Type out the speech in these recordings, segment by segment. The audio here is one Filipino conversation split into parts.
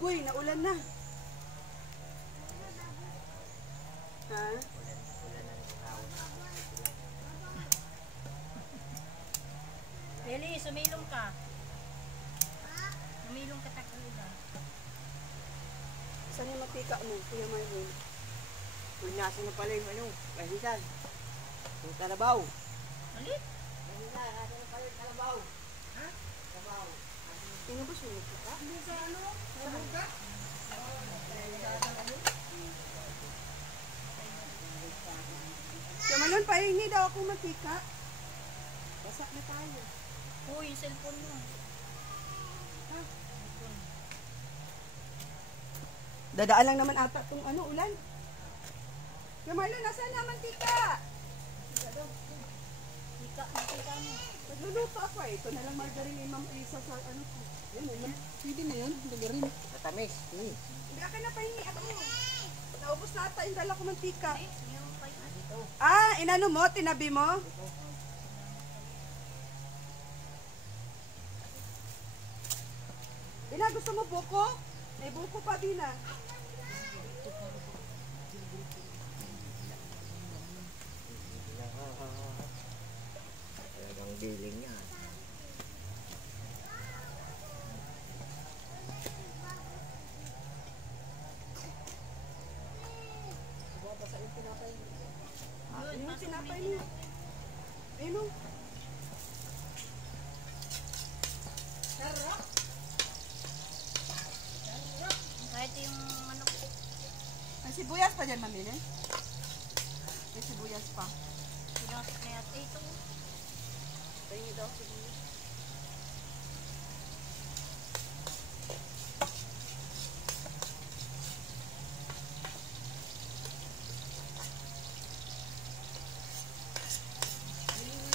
Agoy, naulan na. Ha? Ulan na ng tao. Eli, sumilong ka. Sumilong ka tag-ulan. Saan yung matika mo, Kuya Marlon? Punyasan na pala yung ano, kahisan. Yung kalabaw. Ulit? Kahisan, nasa na pala yung kalabaw. Ha? Kalabaw. Tinubos mo yung matika? Hindi sa ano? Sa lugar? Kuya Marlon, pahingi daw ako matika. Basak na tayo. Uy, yung cellphone mo. Ha? Dadaan lang naman ata itong ano, ulan. Kuya Marlon, nasaan na mantika? Ika mo. Nagluluto ako eh. Ito na lang margarine ni Ma'am Isa sa ano ko. Yan, yan. Pwede na yan, margarine. Matamis. Hindi, akin na pahingi ako. Naubos na ata yung dala ko mantika. Yung pa yun. Ah, inano mo? Tinabi mo? Bina, gusto mo buko? May buko pa, Bina. Talagang giling niya. Ayun yung tinapay niya. Ayun o. Kahit yung ano. May sibuyas pa dyan, mamili. May sibuyas pa. Silang kaya ito. Pahingi daw sibuyas.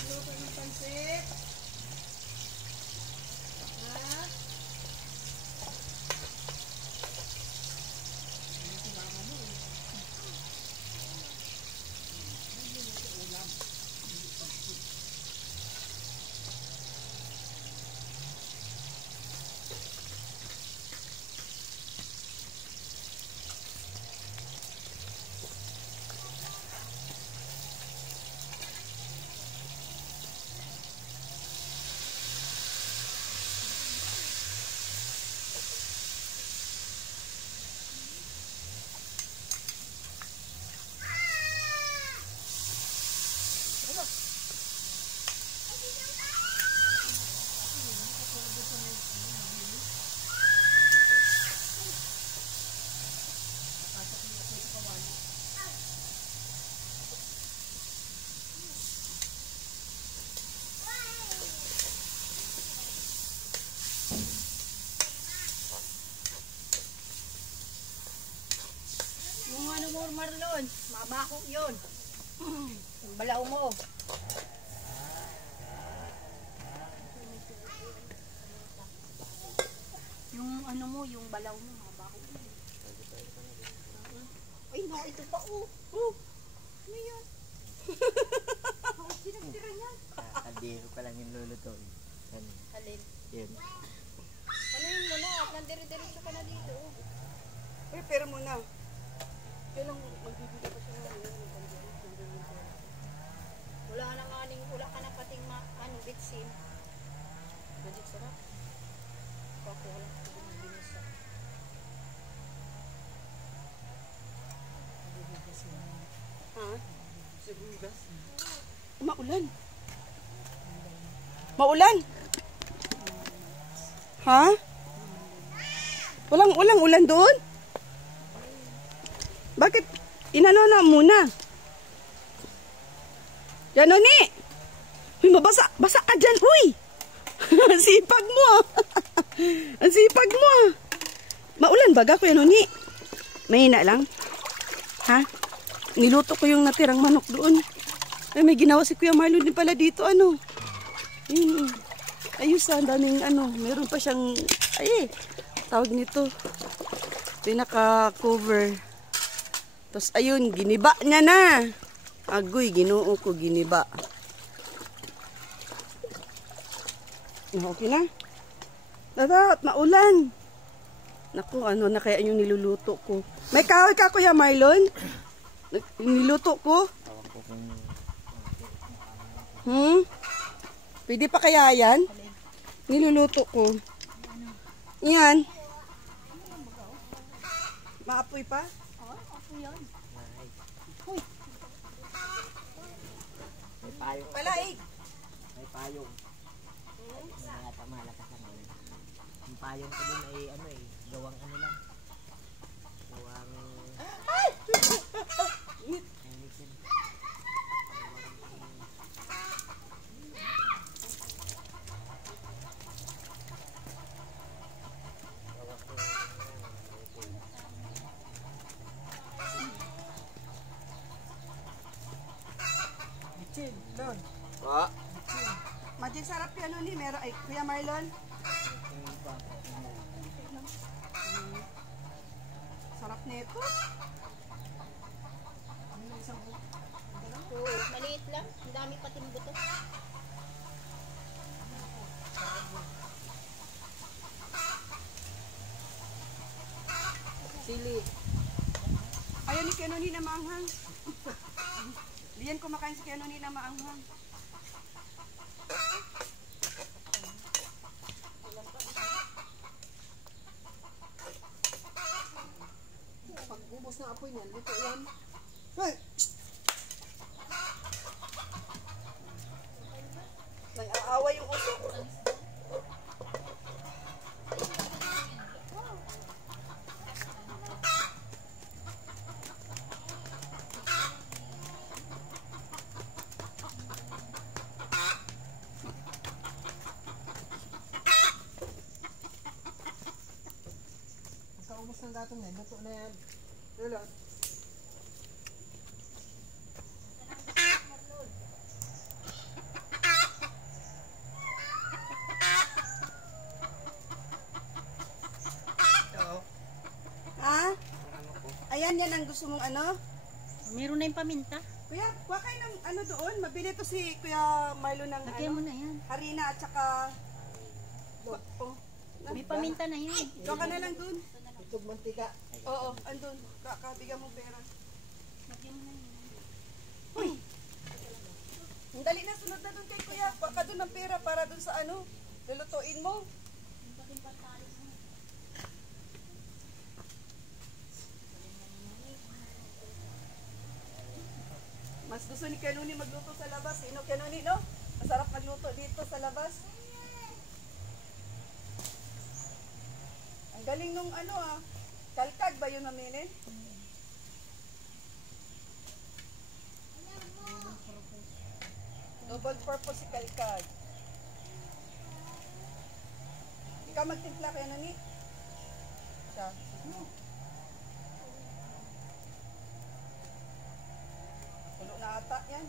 Luto yung pansit. Ha? Yung ano mo, Marlon. Mabako yun. Yung balaw mo. Yung ano mo, yung balaw mo, mabako yun. Ay, no, ito pa, oh. Oh, ano yan? Sinagtira niya. Kaldero pa lang yung lulutuin. Yan. Alin? Yan. Ano yun mo na? At nandiri-diretso ka na dito. Uy, pero muna. Kailang magbibigay pa siya ng Wala na nga ning, wala ka na pating bitsin. Bagit sarap. Ako wala ko din binisa. Ha? Sibuyas. Maulan. Maulan. Ha? Walang ulan doon? Bakit? Inano na muna. Yan o ni. Uy, mabasa. Basa ka dyan, uy. Ang sipag mo. Ang sipag mo. Maulan baga ko yan o ni. Mahina lang. Ha? Niluto ko yung natirang manok doon. Ay, may ginawa si Kuya Marlon din pala dito, ano. Yun. Ayos, ang daming, ano. Meron pa siyang, tawag nito. Pinaka-cover. Tapos, ayun, giniba niya na. Agoy, ginoo ko, giniba. Okay na? Dapat, maulan. Naku, ano na kaya yung niluluto ko? May kahoy ka, Kuya Marlon? Yung niluto ko? Pwede pa kaya yan? Niluluto ko. Yan. Maapoy pa? Oo, ako yun. May payong. Palaig. May payong. Mga tamalakas na naman. Yung payong ko din ay ano eh, gawang ano lang. Gawang... Ay! Chin, Lon. Pa. Magic sarap yan, ano ni? Meron, ay, Kuya Marlon? Sarap nito. Oo, maliit lang. Ang dami pating buto. Sili. Ayaw ni Kenoni na maanghang. Diyan kumakain si Kenoni na maanghang. Pag ubos na apoy niyan, dito yan. Hey! Nag-aawa yung usok. Pagkaubos ng gatong yan, luto na yan. Lulot. Ha? Ayan, yan ang gusto mong ano? Meron na yung paminta. Kuya, kuha kayo ng ano doon. Mabili to si Kuya Marlon ng Lagyan mo ano, na yan. harina at saka... Oh, May paminta na yan. kuha ka na lang doon. Itog mantika. Oo, andun. Bigyan mo pera. Lagyan mo na yan. Uy! Ang dali na, sunod na doon kay Kuya. Kuha ka doon ng pera para doon sa ano, lulutuin mo. Mas gusto ni Kenoni magluto sa labas. Sino Kenoni, no? Masarap magluto dito sa labas. Ang galing nung ano ah. Kalkag ba yun naminin? Double purpose si kalkag. Ikaw magtimpla kaya nani? Siya. Puno na ata yan.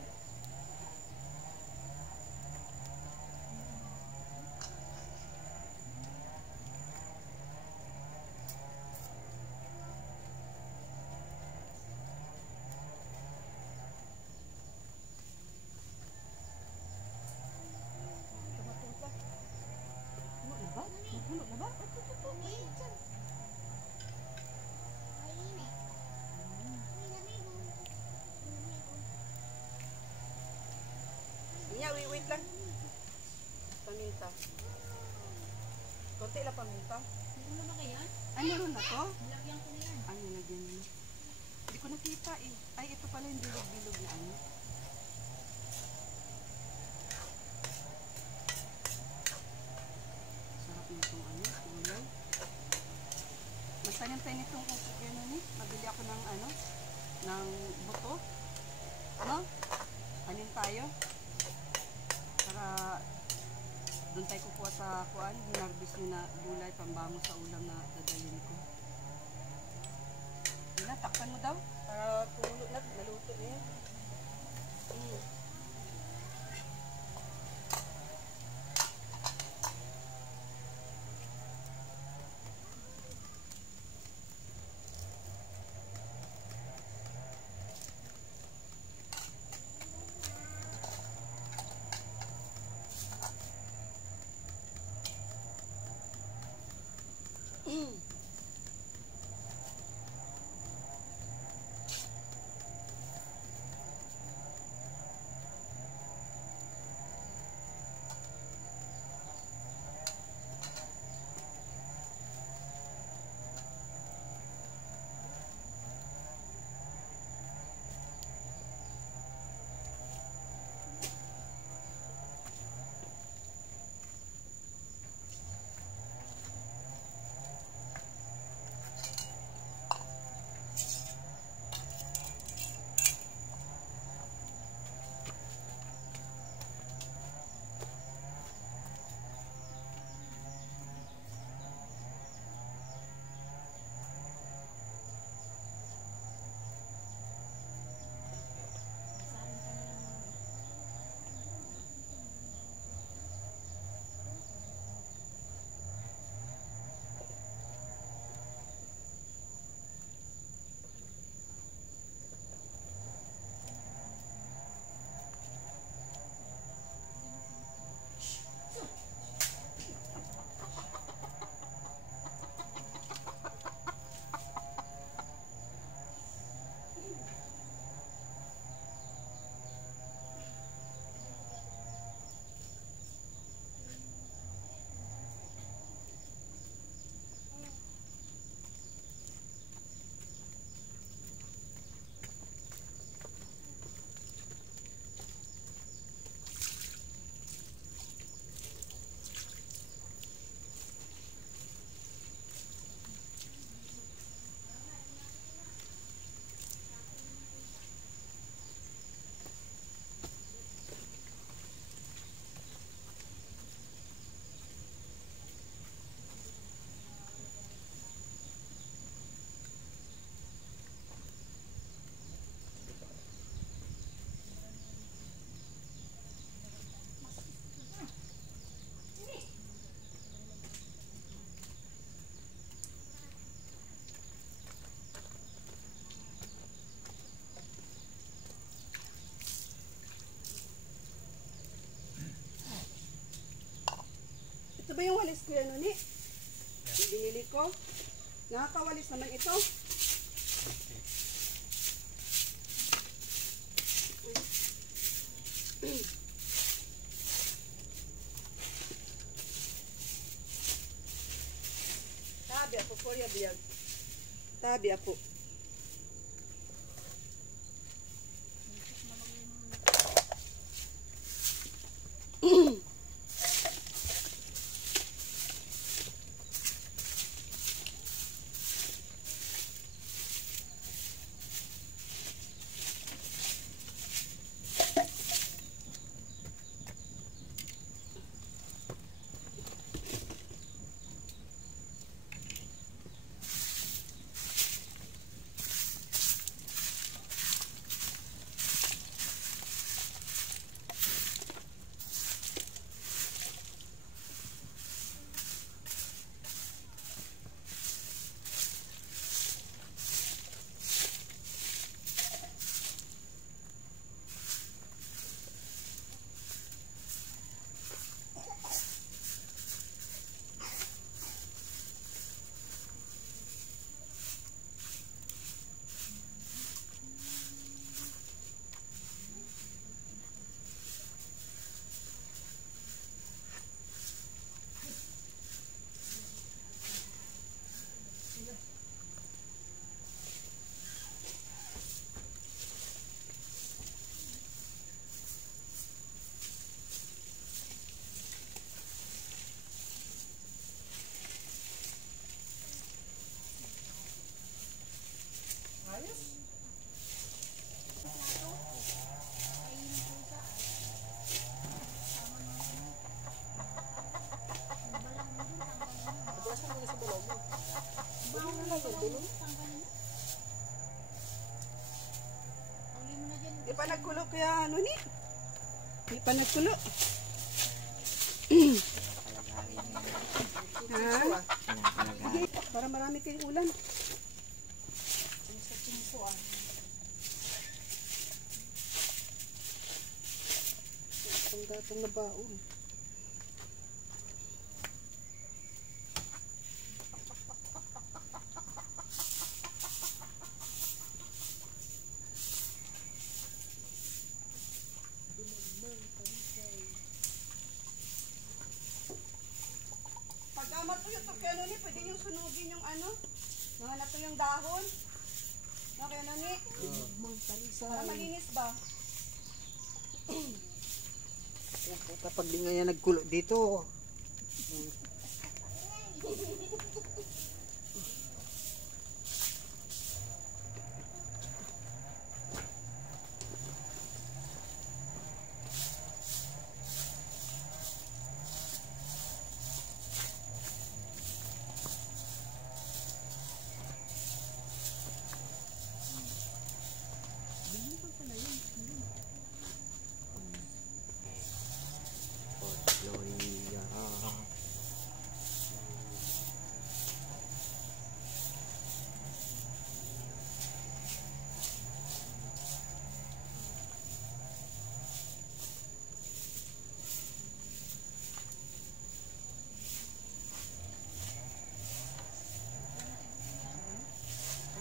Niya, wait lang. Paminta. Konti lang paminta. Meron na ba kaya? Ano ron na to? Lagyan ko na yan. Ano lagyan mo? Hindi ko nakita eh. Ay, ito pala yung bilog-bilog na ano. Sarap nitong ano, gulay. Basta nintay nitong kukukyan ni. Mabili ako ng ano, ng buto. Ano? Anin tayo? Para doon tayo kukuha sa kuan, hinarbis nyo na gulay, pambango sa ulam na dadalhin ko. Yun na, takpan mo daw. Para tumulo na, naluto na yan. ba yung walis ko yan, Nuni? Binili ko. Nakakawalis naman ito. Tabi ako, Korea biyag. Tabi ako. Di pa nagkulo kaya ano ni? Di pa nagkulo. Ha? Sige, para marami kayong ulan. Ang gatong na baon. Pagka matuyot to kaya ni, pwede nyo sunugin yung ano, mga natuyong dahon. No, kaya ni? Para malinis ba? Kapag di nga yan nagkulo dito.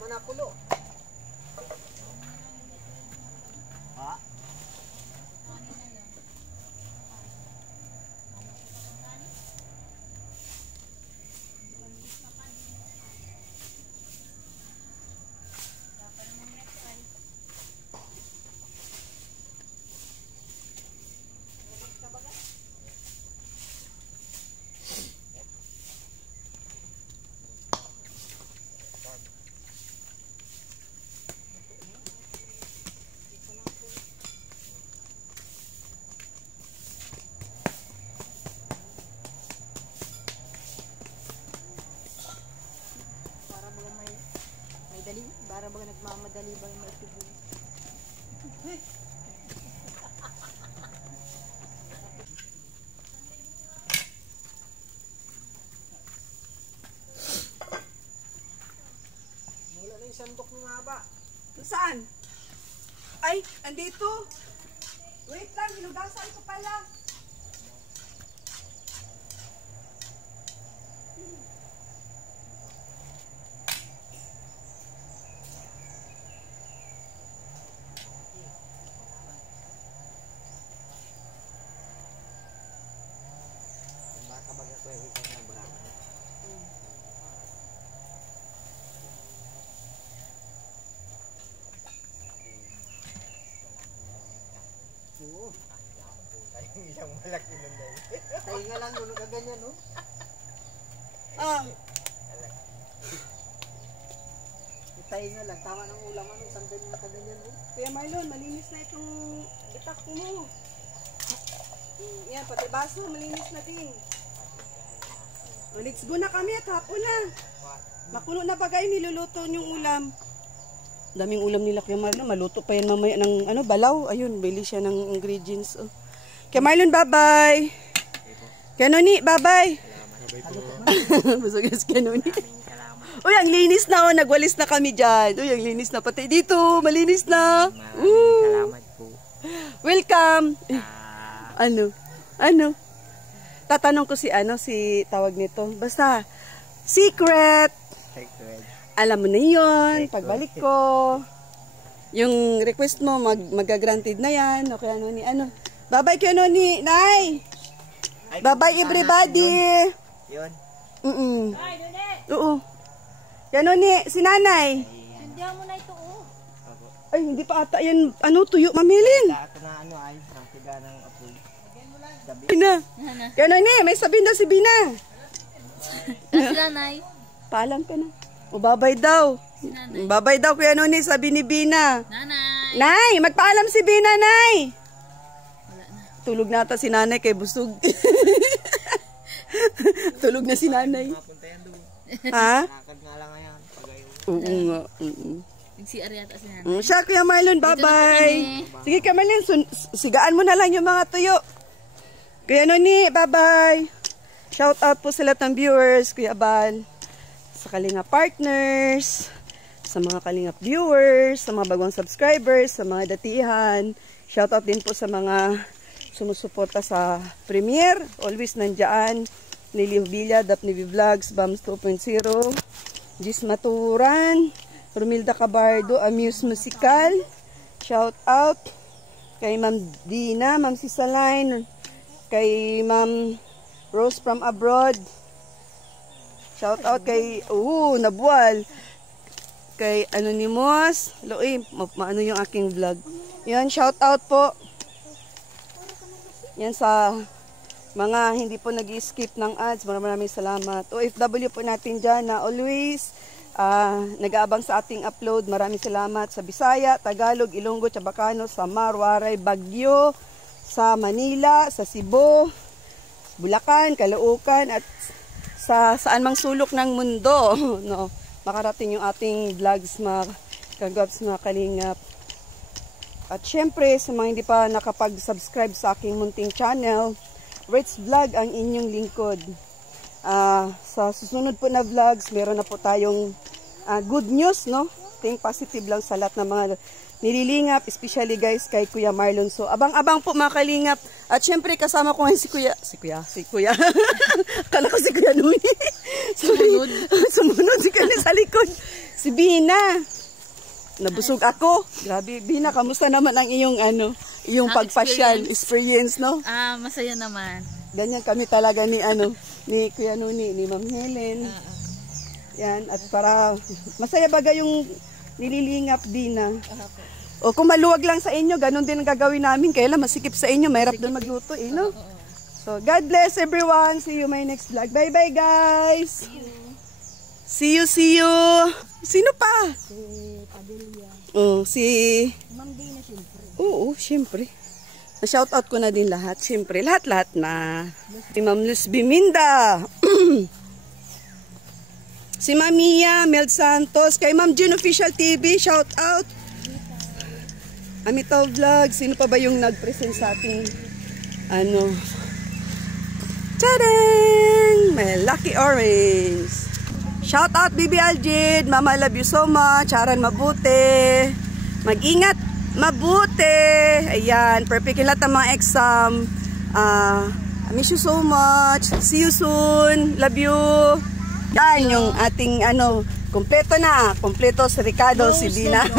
Manakulo. Ha? Para baga nagmamadali ba yung maitubo. Wala na yung sandok ng haba. Saan? Ay, andito. Wait lang, hinugasan ko pala. kabaga ko yung ikang ng barang. Oo. Yung isang malaki nun dahil. Tayo nga lang doon ka ganyan, no? Tayo nga lang, tama ng ulam, ano? Isang ganyan na kaganyan, no? Kuya Marlon, malinis na itong itak mo. Yan, pati baso, malinis na din. O, let's go na kami at hapon na. Makuno na ba kayo niluluto yung ulam? Daming ulam nila Kuya Marlon. Maluto pa yan mamaya ng ano, balaw. Ayun, bili siya ng ingredients. Oh. Kuya Marlon, bye-bye. Kuya Noni, bye-bye. Busog yung Kuya Noni. Uy, ang linis na. Oh. Nagwalis na kami dyan. Uy, ang linis na. Pati dito, malinis na. Salamat po. Welcome. Ano? Tatanong ko si tawag nito. Basta, secret. Alam mo na yun, pagbalik ko. Yung request mo, magagranted na yan. O kaya ano. Bye-bye kaya Noni, Nay. Bye-bye everybody. Yun. Oo. Kaya Noni, si Nanay. Nandiyan mo na ito, oh. Ay, hindi pa ata yan, tuyo, mamilin. Ito na ay, ang tiga ng apoy. Bina. Kaya Noni, may sabihin daw si Bina. Kasi Nanay. Paalam ka na. O, babay daw. Babay daw, Kuya Noni, sabi ni Bina. Nanay. Nay, magpaalam si Bina, Nay. Wala na. Tulog na ata si Nanay kay busog. Tulog na si Nanay. Mapunta yan doon. Ha? Nakakad nga lang yan. Oo nga. Nag-CR yata si Nanay. Siya, Kuya Marlon, bye-bye. Sige, Kuya Marlon, sigaan mo na lang yung mga tuyo. Kuya Noni, bye-bye. Shout out po sa lahat ng viewers, Kuya Bal. Sa Kalingap partners, sa mga Kalingap viewers, sa mga bagong subscribers, sa mga datihan. Shoutout din po sa mga sumusuporta sa Premiere. Always nandyan. Lily Hubilla, Daphne V Vlogs, Bams 2.0, Gis Maturan, Romilda Cabardo, Amuse Musical. Shoutout kay Ma'am Dina, Ma'am Sisaline, kay Ma'am Rose from Abroad. Shout out kay Nabual. Kay Anonymous. Maano yung aking vlog. Yan, shout out po. Yan sa mga hindi po nag-skip ng ads. Maraming salamat. OFW po natin dyan na always nag-aabang sa ating upload. Maraming salamat sa Bisaya, Tagalog, Ilonggo, Chabacano, Samar, Waray, Baguio, sa Manila, sa Cebu, Bulacan, Caloocan, at sa saan mang sulok ng mundo, no, makarating yung ating vlogs, mga kagaps, mga kalingap. At syempre, sa mga hindi pa nakapag-subscribe sa aking munting channel, Rich Vlog ang inyong lingkod. Sa susunod po na vlogs, meron na po tayong good news, no? Think positive lang sa lahat ng mga nililingap, especially guys kay Kuya Marlon. So, abang-abang po mga kalingap. At syempre, kasama ko ngayon si Kuya. Akala ko si Kuya Nuni. Sumunod si Kuya sa likod. Si Bina. Nabusog ako. Grabe, Bina, kamusta naman ang iyong iyong pagpasyal experience, no? Masaya naman. Ganyan kami talaga ni Kuya Nuni, ni Ma'am Helen. Yan, at para masaya baga yung nililingap Bina. O kung maluwag lang sa inyo, ganun din ang gagawin namin. Kaya lang masikip sa inyo, mahirap doon magluto, no? So, God bless everyone. See you my next vlog. Bye-bye, guys. See you. Sino pa? Si Padilla. Si Ma'am Dina, syempre. Oo, syempre. Na-shoutout ko na din lahat. Syempre, lahat-lahat na. Si Ma'am Luz Biminda. Si Ma'am Mia, Mel Santos, kay Ma'am June Official TV, shout out. Amitaw Vlog, sino pa ba yung nag-present sa ating tadang! May lucky orange. Shout out Bibi Aljid, Mama I love you so much, Charan mabuti. Mag-ingat, mabuti. Ayan, perfect yung lahat ng mga exam. I miss you so much. See you soon. Love you. Yan yung ating kompleto na. Kompleto si Ricardo, si Dina.